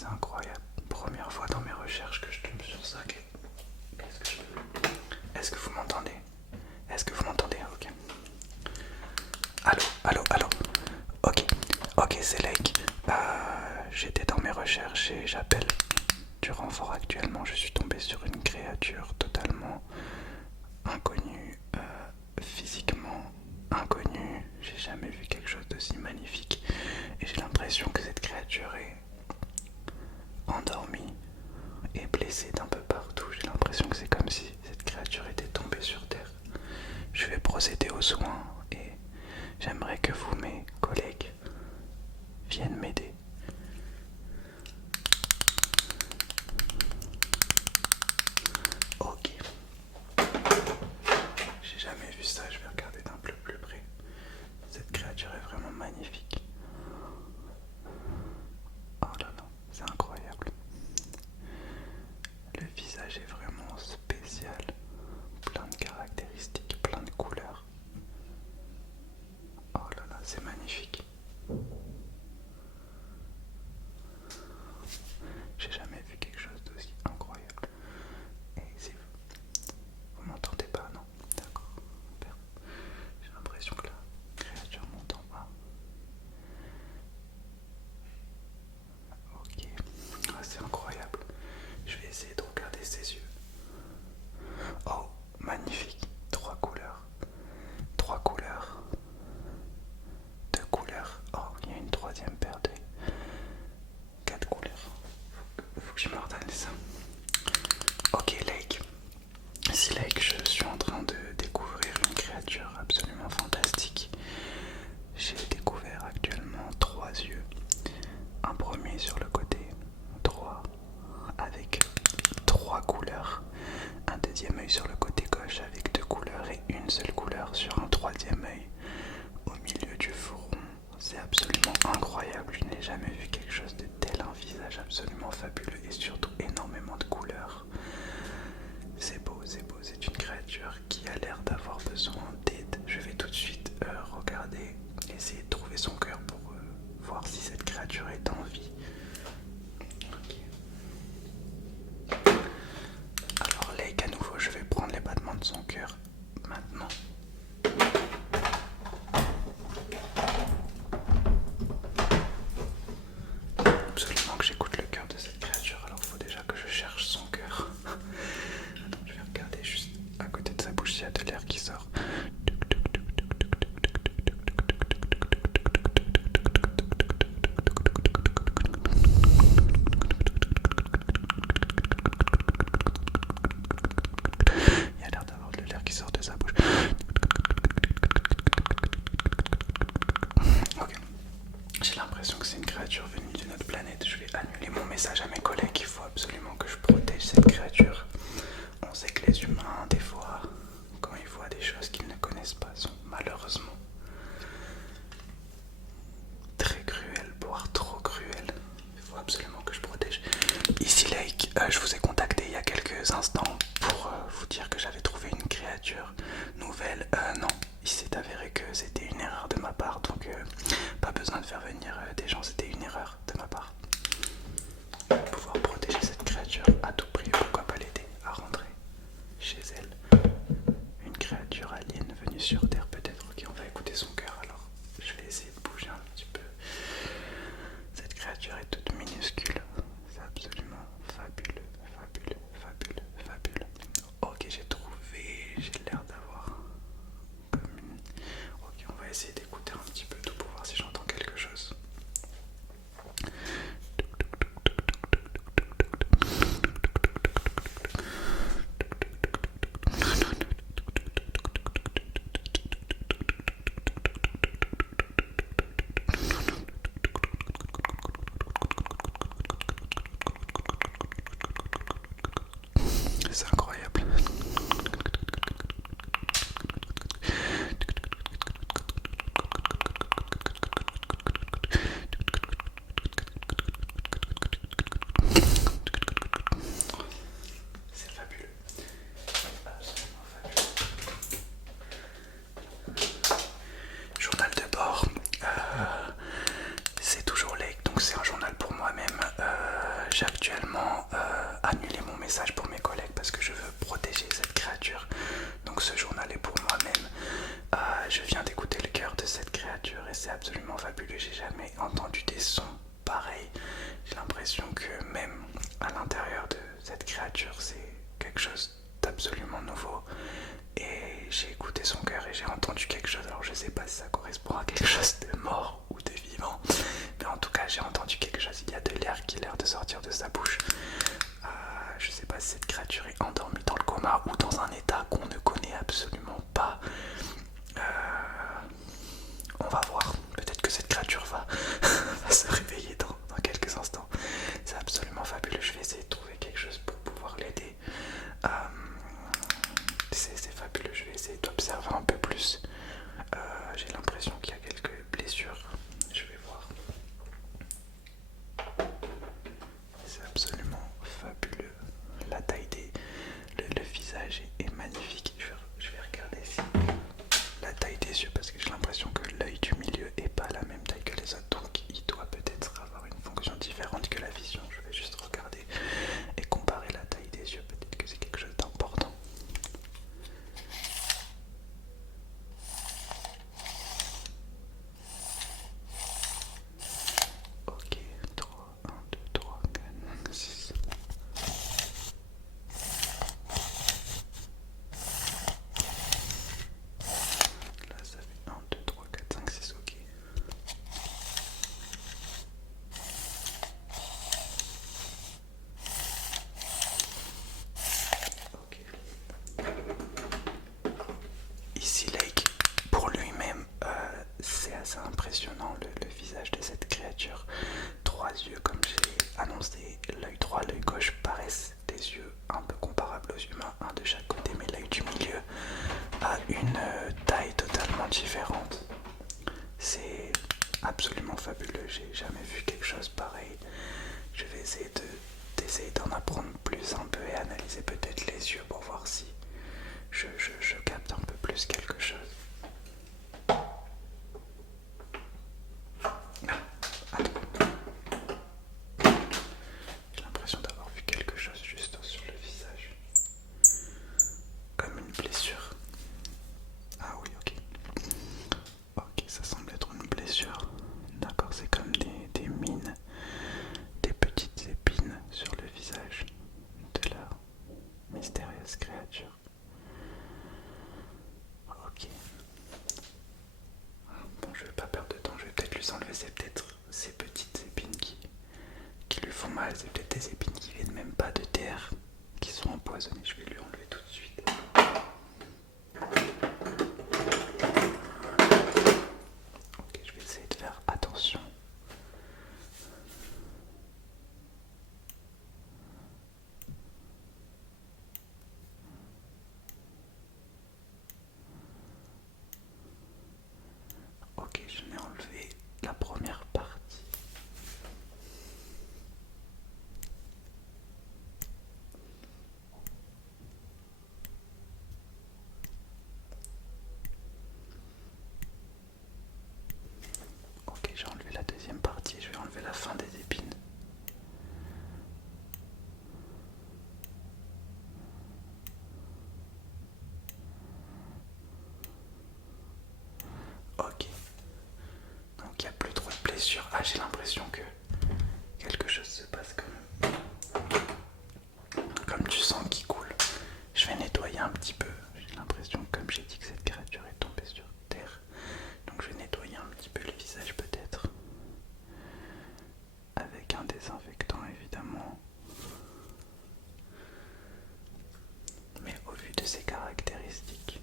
C'est incroyable. Première fois dans mes recherches que je tombe sur ça. Est-ce que vous m'entendez? Est-ce que vous m'entendez? Ok. Allô, allô, allô. Ok, ok, c'est Lake. J'étais dans mes recherches et j'appelle du renfort actuellement. Je suis tombé sur une créature totalement inconnue, physiquement inconnue. J'ai jamais vu quelque chose d'aussi magnifique. Et j'ai l'impression que cette créature est endormie et blessée d'un peu partout. J'ai l'impression que c'est comme si cette créature était tombée sur Terre. Je vais procéder aux soins et j'aimerais que vous, mes collègues, viennent m'aider. Ok. J'ai jamais vu ça, je vais regarder d'un peu plus près. Cette créature est vraiment magnifique. Oh là là, c'est incroyable. Le visage est vraiment spécial. Plein de caractéristiques, plein de couleurs. Oh là là, c'est magnifique. J'ai jamais vu quelque chose d'aussi incroyable. Et si vous m'entendez pas, non? D'accord. J'ai l'impression que la créature m'entend pas. Ok. Ah, c'est incroyable. Je vais essayer de regarder ses yeux. Oh, magnifique. Trois couleurs. Trois couleurs. Deux couleurs. Oh, il y a une troisième paire d'œils. Quatre couleurs. Faut que je m'ordonne ça. Ok, Lake. Si Lake, je suis en train de découvrir une créature absolument fantastique. J'ai découvert actuellement trois yeux. Un premier sur le côté droit avec trois couleurs. Un deuxième œil sur le côté gauche avec deux couleurs et une seule couleur sur un troisième œil au milieu du front. C'est absolument incroyable. Je n'ai jamais vu quelque chose de tel. Un visage absolument fabuleux et surtout énormément de couleurs. C'est beau, c'est beau. C'est une créature qui a l'air d'avoir besoin d'aide. Je vais tout de suite regarder, essayer de trouver son cœur pour voir si cette créature est en vie. Ok. Alors Lake, à nouveau, je vais prendre les battements de son cœur maintenant. Absolument que j'écoute le cœur de cette créature, alors il faut déjà que je cherche son cœur. Attends, je vais regarder juste à côté de sa bouche s'il y a de l'air qui sort. Il y a l'air d'avoir de l'air qui sort de sa bouche. Ok. J'ai l'impression que c'est une créature venue d'une autre planète. Je vais annuler mon message à mes collègues. Il faut absolument que je protège cette créature. On sait que les humains, des fois, quand ils voient des choses qu'ils ne connaissent pas, sont malheureusement très cruels, voire trop cruels. Il faut absolument que je protège. Ici Lake, je vous ai contacté il y a quelques instants pour vous dire que j'avais trouvé une créature nouvelle. Non, il s'est avéré que c'était une erreur de ma part, donc pas besoin de faire venir des gens, c'était une erreur de ma part. Pouvoir protéger cette créature à tout prix, pourquoi pas l'aider à rentrer chez elle. Une créature alien venue sur Terre peut-être. Ok, on va écouter son cœur alors. Je vais essayer de bouger un petit peu. Cette créature est toute minuscule. C'est absolument fabuleux, fabuleux, fabuleux, fabuleux. Ok, j'ai trouvé, j'ai l'air d'avoir comme une... Ok, on va essayer d'écouter un petit peu tout pour voir si j'entends quelque chose. j'ai actuellement annulé mon message pour mes collègues parce que je veux protéger cette créature. Donc ce journal est pour moi-même. Je viens d'écouter le cœur de cette créature et c'est absolument fabuleux. J'ai jamais entendu des sons pareils. J'ai l'impression que même à l'intérieur de cette créature, c'est quelque chose d'absolument nouveau. Et j'ai écouté son cœur et j'ai entendu quelque chose. Alors je sais pas si ça correspond à quelque chose de mort ou de vivant, mais en tout cas j'ai entendu quelque chose. Il y a de l'air qui a l'air de sortir de sa bouche. Je sais pas si cette créature est endormie dans le coma ou dans un état qu'on ne connaît absolument pas. On va voir. Peut-être que cette créature va, va se réveiller dans quelques instants. C'est absolument fabuleux. Je vais essayer de trouver quelque chose pour pouvoir l'aider. C'est fabuleux. Je vais essayer d'observer un peu plus. J'ai l'impression qu'il y a quelques blessures. Je vais voir. C'est absolument fabuleux. La taille des... Le visage est magnifique. Je vais regarder ici la taille des yeux parce que j'ai l'impression que l'œil du milieu est pas la même taille que les autres. Donc il doit peut-être avoir une fonction différente que la vision. Je vais juste regarder et comparer la taille des yeux. Peut-être que c'est quelque chose d'important. Ok, 3, 1, 2, 3, 4, 5, 6. Là ça fait 1, 2, 3, 4, 5, 6, ok. Ok. Ici Lake, pour lui-même, c'est assez impressionnant le visage de cette créature. 3 yeux comme j'ai annoncé, l'œil droit, l'œil gauche paraissent des yeux un peu comparables aux humains, un de chaque côté, mais l'œil du milieu a une taille totalement différente. C'est absolument fabuleux, j'ai jamais vu quelque chose pareil. Je vais essayer d'essayer d'en apprendre plus un peu et analyser peut-être les yeux pour voir si je capte un peu plus quelque chose. J'ai l'impression d'avoir vu quelque chose juste sur le visage. Comme une blessure. Ah oui, ok. Ok, ça semble être une blessure. D'accord, c'est comme des mines, des petites épines sur le visage de la mystérieuse créature. Ok. Bon, je vais pas perdre de temps, je vais peut-être lui enlever peut-être ces petites épines qui lui font mal. C'est peut-être des épines qui viennent même pas de terre, qui sont empoisonnées. Je vais lui enlever tout de suite. Ok, je vais essayer de faire attention. Ok, je n'ai enlevé la première partie. Ok, j'ai enlevé la deuxième partie, je vais enlever la fin des épines. Ok, donc il n'y a plus trop de blessures. Ah, j'ai l'impression que quelque chose se passe quand même. Comme du sang qui coule. Je vais nettoyer un petit peu. J'ai l'impression, comme j'ai dit, que cette créature est tombée sur terre. Donc je vais nettoyer un petit peu le visage peut-être. Avec un désinfectant évidemment. Mais au vu de ses caractéristiques,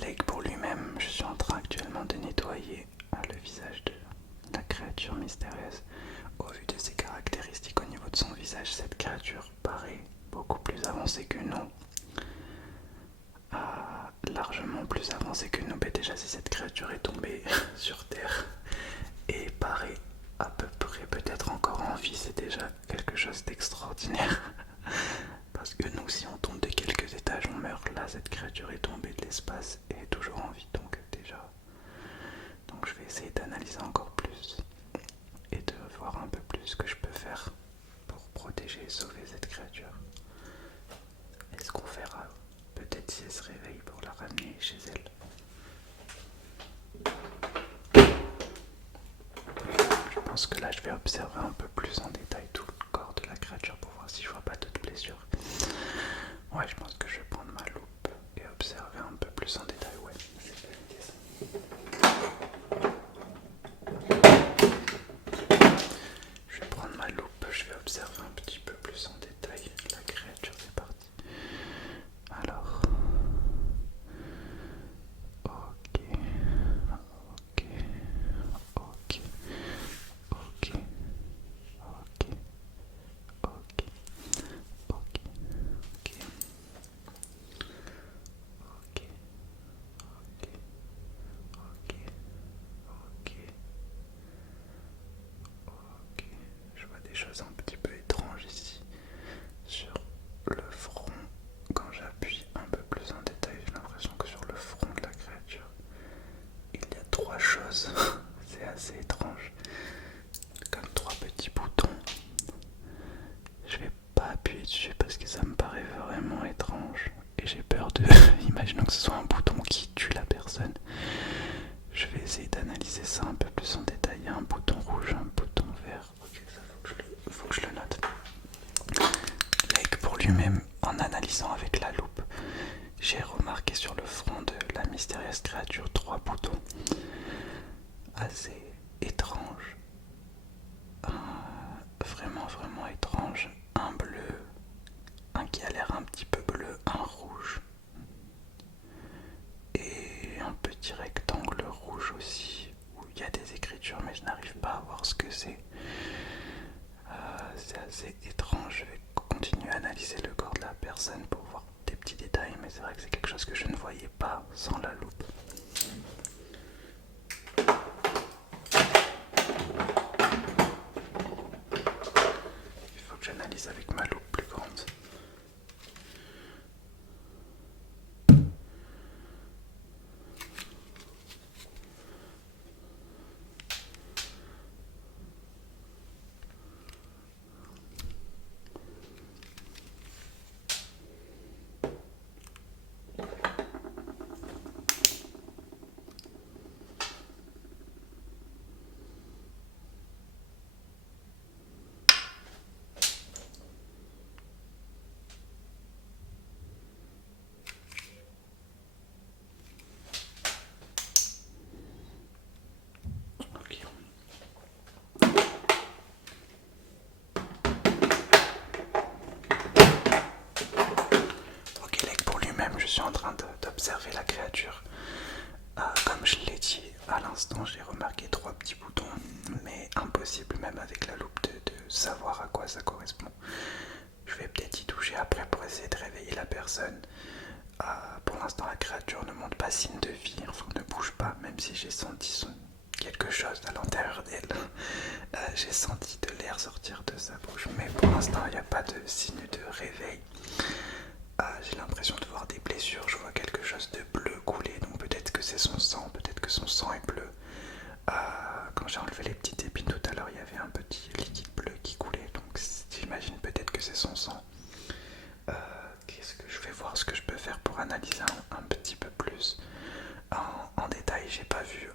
Lake pour lui-même, je suis en train actuellement de nettoyer le visage de la créature mystérieuse. Au vu de ses caractéristiques au niveau de son visage, cette créature paraît beaucoup plus avancée que nous. Largement plus avancée que nous. Mais déjà si cette créature est tombée sur terre et paraît à peu près peut-être encore en vie, c'est déjà quelque chose d'extraordinaire. Parce que nous, si on tombe de quelques étages, on meurt. Là, cette créature est tombée de l'espace et est toujours en vie. Donc déjà, donc je vais essayer d'analyser encore plus et de voir un peu plus plus que je peux faire pour protéger et sauver cette créature. Est-ce qu'on verra peut-être si elle se réveille pour la ramener chez elle? Je pense que là je vais observer un peu plus en détail tout le corps de la créature pour voir si je vois pas d'autres blessures. Ouais, je pense que je vais prendre ma loupe et observer un peu plus en détail. Ouais, c'est pas l'idée ça. Je vais prendre ma loupe, je vais observer un petit peu plus en détail la créature. C'est parti. Alors, ok, ok, ok, ok, ok, ok, ok, ok, ok, ok, ok, ok. Je vois des choses un petit peu étranges ici sur le front. Quand j'appuie un peu plus en détail, j'ai l'impression que sur le front de la créature, il y a trois choses. C'est assez étrange. Comme trois petits boutons. Je vais pas appuyer dessus parce que ça me paraît vraiment étrange. Et j'ai peur de... Imaginons que ce soit un bouton qui tue la personne. Je vais essayer d'analyser ça un peu plus en détail. Il y a un bouton rouge, un bouton vert. Ok, ça faut que je le note. Lake pour lui-même, en analysant avec la loupe, j'ai remarqué sur le front de la mystérieuse créature trois boutons assez étranges. Vraiment, vraiment étrange. Un bleu, un qui a l'air un petit peu bleu, un rouge et un petit rectangle rouge aussi où il y a des écritures mais je n'arrive pas à voir ce que c'est. C'est assez étrange. Je vais continuer à analyser le corps de la personne pour voir des petits détails, mais c'est vrai que c'est quelque chose que je ne voyais pas sans la loupe. Il faut que j'analyse avec ma loupe plus grande. Ok, Lake pour lui-même, je suis en train d'observer la créature. Comme je l'ai dit à l'instant, j'ai remarqué trois petits boutons, mais impossible même avec la loupe de savoir à quoi ça correspond. Je vais peut-être y toucher après pour essayer de réveiller la personne. Pour l'instant, la créature ne montre pas signe de vie, enfin ne bouge pas, même si j'ai senti quelque chose à l'intérieur d'elle. J'ai senti de l'air sortir de sa bouche, mais pour l'instant, il n'y a pas de signe de réveil. J'ai l'impression de voir des blessures, je vois quelque chose de bleu couler, donc peut-être que c'est son sang, peut-être que son sang est bleu. Quand j'ai enlevé les petites épines tout à l'heure, il y avait un petit liquide bleu qui coulait, donc j'imagine peut-être que c'est son sang. Qu'est-ce que je vais voir ce que je peux faire pour analyser un petit peu plus en détail. J'ai pas vu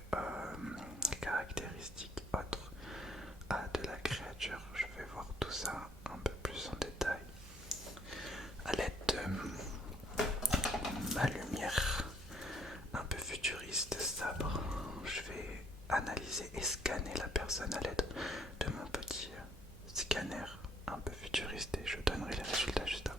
les caractéristiques autres de la créature. Je vais voir tout ça un peu plus en détail à l'aide de ma lumière un peu futuriste sabre. Je vais analyser et scanner la personne à l'aide de mon petit scanner un peu futuriste et je donnerai les résultats juste après.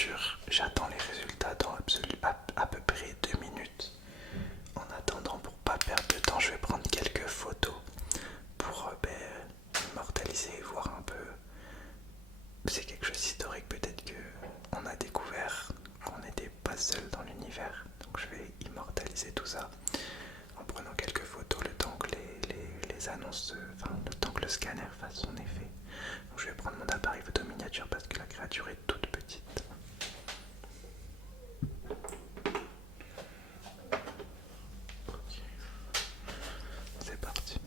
créature. J'attends les résultats dans à peu près 2 minutes. En attendant, pour pas perdre de temps, je vais prendre quelques photos pour immortaliser et voir un peu. C'est quelque chose d'historique, peut-être qu'on a découvert qu'on n'était pas seul dans l'univers. Donc je vais immortaliser tout ça en prenant quelques photos le temps que les annonces, enfin le temps que le scanner fasse son effet. Donc je vais prendre mon appareil photo miniature parce que la créature est toute petite. Ok, c'est parti.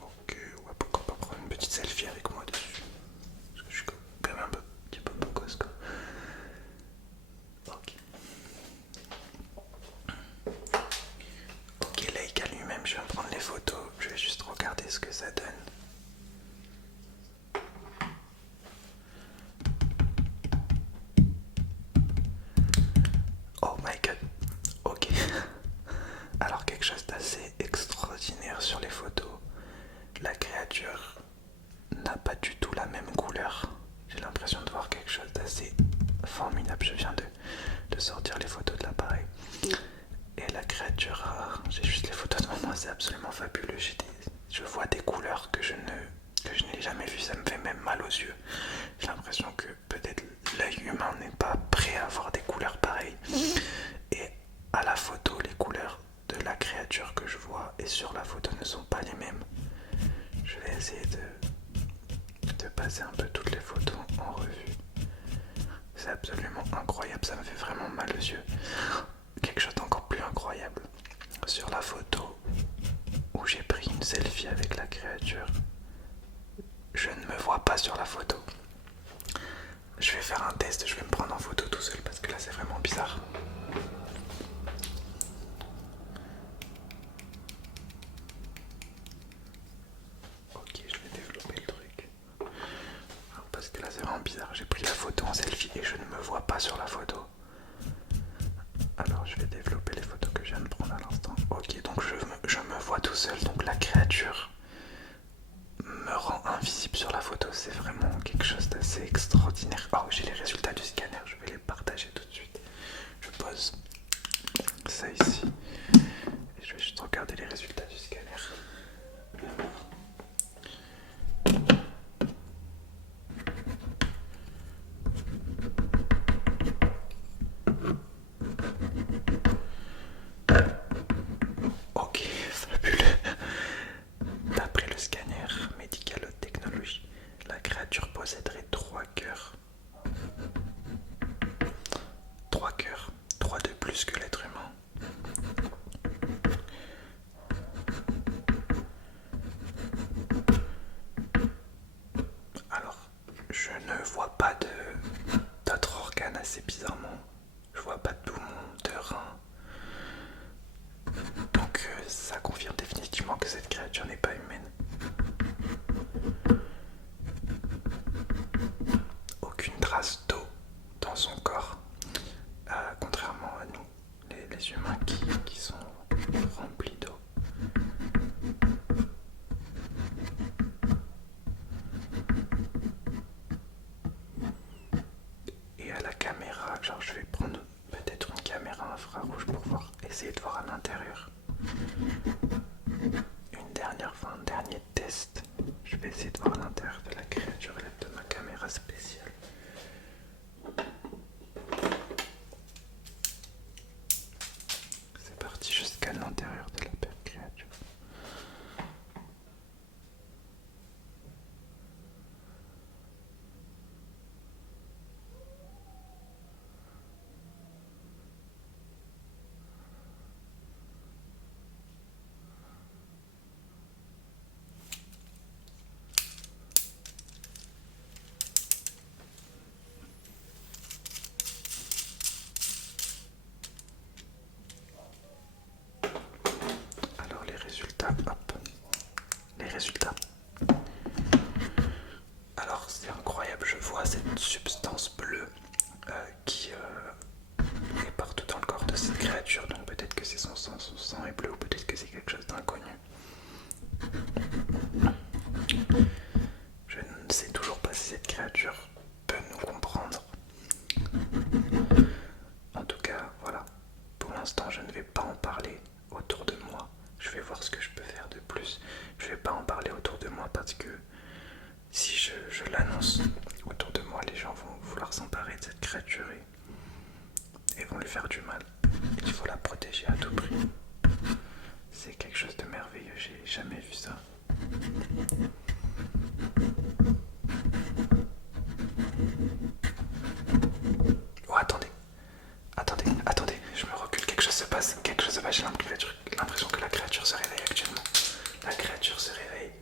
Ok, ouais, pourquoi pas prendre une petite selfie avec moi dessus. Parce que je suis quand même un petit peu beau gosse, quoi. Ok. Ok, Leica lui-même, je vais me prendre les photos. Je vais juste regarder ce que ça donne. Oh my god. Ok. Alors quelque chose d'assez extraordinaire sur les photos. La créature n'a pas du tout la même couleur. J'ai l'impression de voir quelque chose d'assez formidable. Je viens de sortir les photos de l'appareil. Et la créature, j'ai juste les photos devant moi, c'est absolument fabuleux. Je vois des couleurs que je n'ai jamais vues, ça me fait même mal aux yeux. J'ai l'impression que peut-être l'œil humain n'est pas prêt à voir des couleurs pareilles. Et à la photo, les couleurs de la créature que je vois et sur la photo ne sont pas les mêmes. Je vais essayer de passer un peu toutes les photos en revue. C'est absolument incroyable, ça me fait vraiment mal aux yeux. Quelque chose d'encore plus incroyable. Sur la photo où j'ai pris une selfie avec la créature, je ne me vois pas sur la photo. Je vais faire un test, je vais me prendre en photo tout seul parce que là c'est vraiment bizarre. Ok, je vais développer le truc. Alors, parce que là c'est vraiment bizarre, j'ai pris la photo en selfie et je ne me vois pas sur la photo. Alors je vais développer les photos que je viens de prendre à l'instant. Ok, donc je me vois tout seul, donc la créature me rend invisible sur la photo, c'est vraiment quelque chose d'assez extraordinaire. Oh, j'ai les résultats du scanner, je vais les partager tout de suite. Je pose ça ici et je vais juste regarder les résultats du scanner. Ok, fabuleux. D'après le scanner Medical Haute Technologie, la créature posséderait 3 cœurs. 3 cœurs, 3 de plus que l'être humain. Alors, je ne vois pas d'autres organes assez bizarrement. Je vois pas de poumon, de rein. Donc ça confirme définitivement que cette créature n'est pas humaine. Aucune trace d'eau dans son corps. Contrairement à nous, les humains qui sont remplis d'eau. Et à la caméra, genre je vais prendre peut-être une caméra infrarouge pour essayer de voir à l'intérieur. Un dernier test. Je vais essayer de voir à l'intérieur de la créature à l'aide de ma caméra spéciale. C'est parti jusqu'à l'intérieur de la créature. Alors c'est incroyable, je vois cette substance bleue qui est partout dans le corps de cette créature, donc peut-être que c'est son sang est bleu ou peut-être que c'est quelque chose d'inconnu. Je ne sais toujours pas si cette créature peut nous comprendre. En tout cas, voilà. Pour l'instant, je ne vais pas en parler autour de moi. Je vais voir ce que je peux faire de plus. Je ne vais pas en parler autour de moi parce que si je l'annonce autour de moi, les gens vont vouloir s'emparer de cette créature et vont lui faire du mal. Il faut la protéger à tout prix. C'est quelque chose de merveilleux, j'ai jamais vu ça. Oh, attendez, je me recule, quelque chose se passe, j'ai l'impression que la créature se réveille actuellement. La créature se réveille.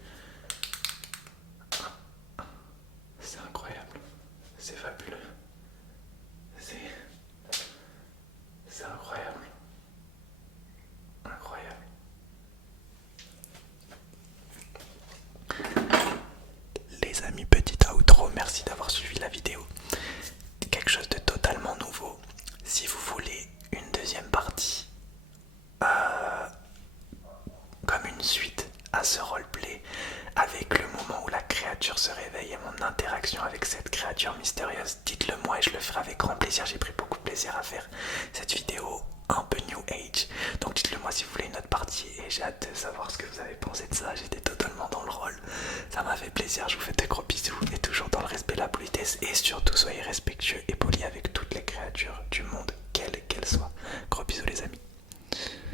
C'est incroyable, c'est fabuleux. C'est incroyable. Incroyable. Les amis, petit outro, merci d'avoir suivi la vidéo. Quelque chose de totalement nouveau. Si vous voulez une deuxième partie, comme une suite à ce roleplay, avec le moment où la créature se réveille et mon interaction avec cette créature mystérieuse, dites-le moi et je le ferai avec grand plaisir. J'ai pris beaucoup de plaisir à faire cette vidéo un peu new age, donc dites-le moi si vous voulez une autre partie et j'ai hâte de savoir ce que vous avez pensé de ça. J'étais totalement dans le rôle, ça m'a fait plaisir. Je vous